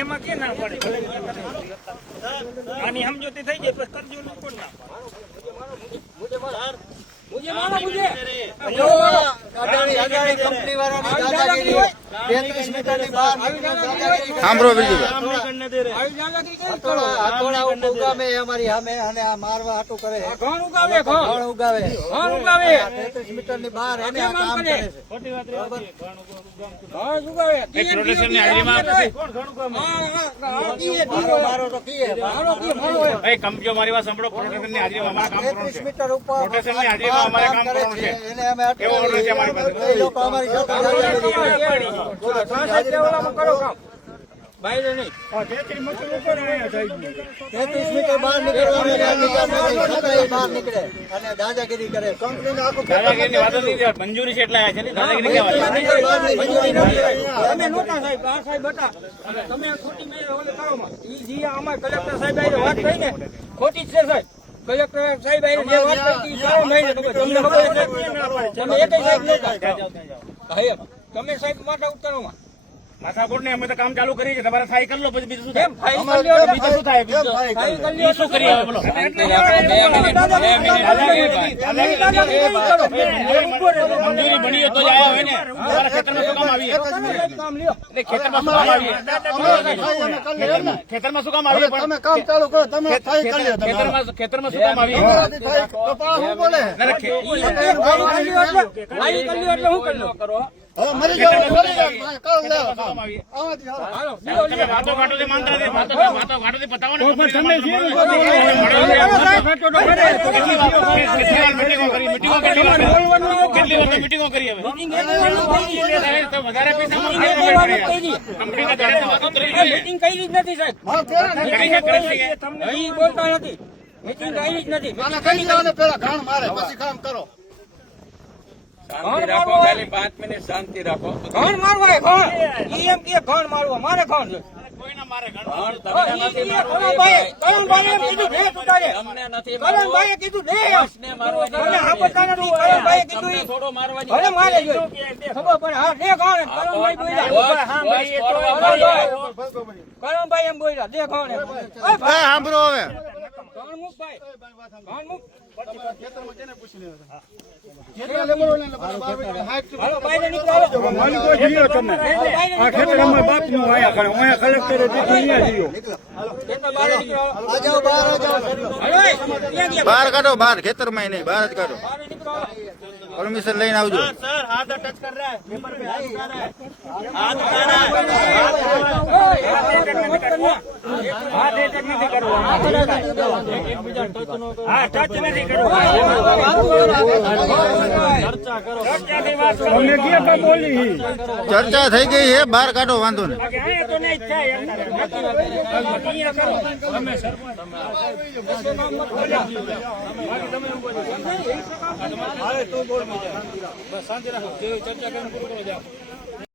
એમાં કે ના પડે આની સમજૂતી થઈ જાય પછી કરજો ને કોણ ના મુજે મારો મુજે હેલો અડાણી કંપની વાળાની દાદાગીરી 33 મીટરની બહાર સાંભળો બીજું હથોડા ઉગામે અમારી સામે અને આ મારવા હાટું કરે ઘણ ઉગાવે 33 મીટરની બહાર એને આ કામ કરે છે ખોટી વાત ઘણ ઉગાવે એક પ્રોડક્શનની હાજરીમાં મારો તો કીએ ભાઈ કંપનીઓ મારી વાત સાંભળો પ્રોડક્શનની હાજરીમાં અમારા કામ કરવાનું છે 33 મીટર ઉપર પ્રોડક્શનની હાજરીમાં અમારે કામ કરવાનું છે એને અમે કેવો ઓર્ડર છે અમારી પાસે એ લોકો અમારી સાથે કરો કામ બાયરે નહીં 33 મીટર ઉપર આયા થાય 33 મીટર બહાર નીકળવાનું બહાર નીકળે અને દાદાગીરી કરે કંપનીને આખું દાદાગીરીની વાત નથી મંજૂરી છે એટલે આયા છે ને દાદાગીરી કેવા તમે નોટા સાહેબ આ સાહેબ હતા તમે ખોટી મે ઓલે કરો માં ઈ જી અમાર કલેક્ટર સાહેબ આરે વાત થઈ ને ખોટી જ છે સાહેબ કલેક્ટર સાહેબ આરે જે વાત કરી કામ ભાઈ તમને ખબર છે તમે એકય સાહેબ નહોતા હા તમે સાહેબ માથા ઉતારોમાં માથાકોટ ને અમે તો કામ ચાલુ કરી છે તમારે ફાઈલ કરી લો પછી બીજું શું થાય ફાઈલ કરી લો બીજું શું થાય ફાઈલ કરી લો શું કરી હવે બોલો મંજૂરી બની તો જ આયા હોય ને તમારા ખેતરમાં શું કામ આવીએ કામ લ્યો એટલે ખેતરમાં શું કામ આવીએ ખેતરમાં શું કામ આવીએ તમે કામ ચાલુ કરો તમે ફાઈલ કરી લો ખેતરમાં શું કામ આવીએ તો પા હું બોલે ફાઈલ કરી લો એટલે હું કરી લો કરો હવે મરી જાવ કામ લે આવાથી હાલો વાતો કાટો દે માનતા દે વાતો કાટો દે બતાવો ને પણ તમને જે મીટિંગો કરી હવે તો વધારે પૈસા કંપનીના દ્વારા વાતો કરી મીટિંગ કરી જ નથી સાહેબ તમને ઈ બોલતા નથી મીટિંગ કરી જ નથી મને કહી જાવ ને પેલા ઘાણ મારે પછી કામ કરો શાંતિ રાખો ખાલી 5 મિનિટ શાંતિ રાખો ઘણ મારવા ઘણ ઈ એમ કે ઘણ મારવા મારે ઘણ છે કોઈ ના મારે ઘણ કરણભાઈ કીધું દે ઉતારે અમને નથી કરણભાઈએ કીધું દે ને મારવાની મને આપતા નથી કરણભાઈએ કીધું ઈ થોડો મારવાની ભલે મારે જો ખબર પડે હા દે ઘણ કરણભાઈ બોલ્યા હા ભાઈ એ તો કરણભાઈ એમ બોલ્યા દે ઘણ એ સાંભળો હવે ઘણ મુક ભાઈ ઘણ મુક ખેતરમાં કેને પૂછીને બહાર કાઢો બહાર ખેતર માં નહીં બહાર જ કાઢો પરમિશન લઈને આવજો सर हाथ टच कर रहा है पेपर पे हाथ उठा रहा है हाथ टच नहीं करवा हां टच नहीं करवा चर्चा करो हमने किया का बोली ચર્ચા થઈ ગઈ છે બહાર કાઢો વાંધો નહીં आया तो नहीं इच्छा है बाकी करो તમે સરપંચ હાલે તો બોલ બસ શાંતિ રાખો ચર્ચા કરીને પૂરું કરો જાઓ